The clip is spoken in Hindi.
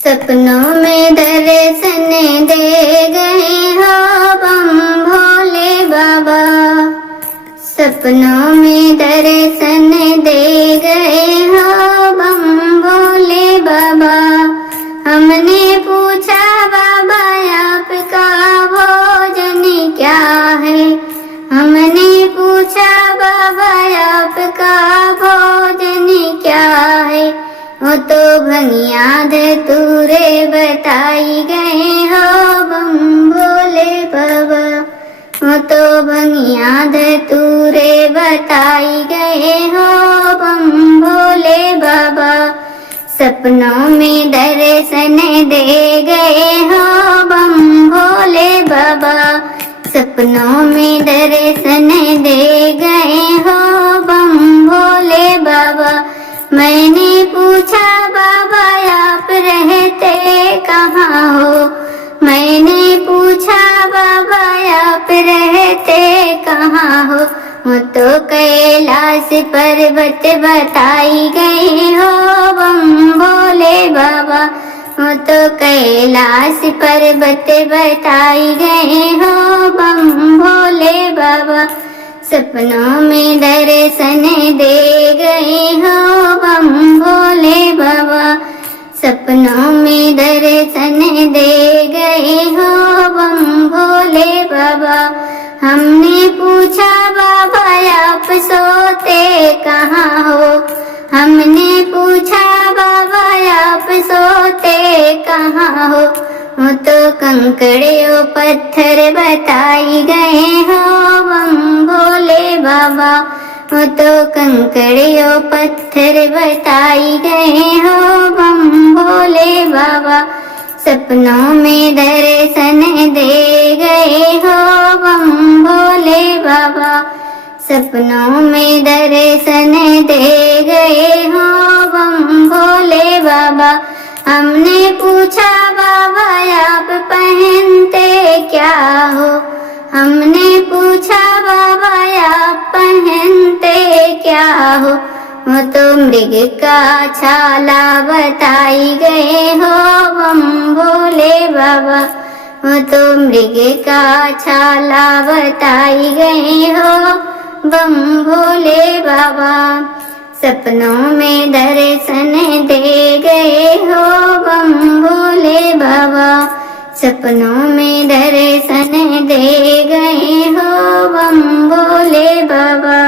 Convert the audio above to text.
सपनों में दर्शन दे गए हो बम भोले बाबा। सपनों में दर्शन दे गए हो बम भोले बाबा। हमने पूछा बाबा आपका भोजन क्या है। हमने पूछा बाबा आपका भोजन क्या है। वो तो भंगिया धतूरे बताई गए हो बम भोले बाबा। वो तो भंगिया धतूरे बताई गए हो बम भोले बाबा। सपनों में दर्शन दे गए हो बम भोले बाबा। सपनों में दर्शन दे गए हो बम भोले बाबा। मैंने पूछा बाबा आप रहते कहाँ हो। मैंने पूछा बाबा आप रहते कहाँ हो। वो तो कैलाश पर्वत बताई गए हो बम भोले बाबा। वो तो कैलाश पर्वत बताई गए हो बम भोले बाबा। सपनों में दर्शन दे गए हो बम भोले बाबा। सपनों में दर्शन दे गए हो बम भोले बाबा। हमने पूछा बाबा आप सोते कहाँ हो। हमने पूछा बाबा आप सोते कहाँ हो। वो तो कंकड़े पत्थर बताई गए हो बम भोले बाबा। वो तो कंकड़े पत्थर बताई गए हो बम भोले बाबा। सपनों में दर्शन दे गए हो बम भोले बाबा। सपनों में दर्शन दे गए हो बम भोले बाबा। हमने पूछा बाबा आप पहनते क्या हो। हमने पूछा बाबा आप पहनते क्या हो। वो तो मृग का छाला बताई गए हो बम भोले बाबा। वो तो मृग का छाला बताई गए हो बम भोले बाबा। सपनों में दर्शन दे गए हो बम भोले बाबा। सपनों में दर्शन दे गए हो बम भोले बाबा।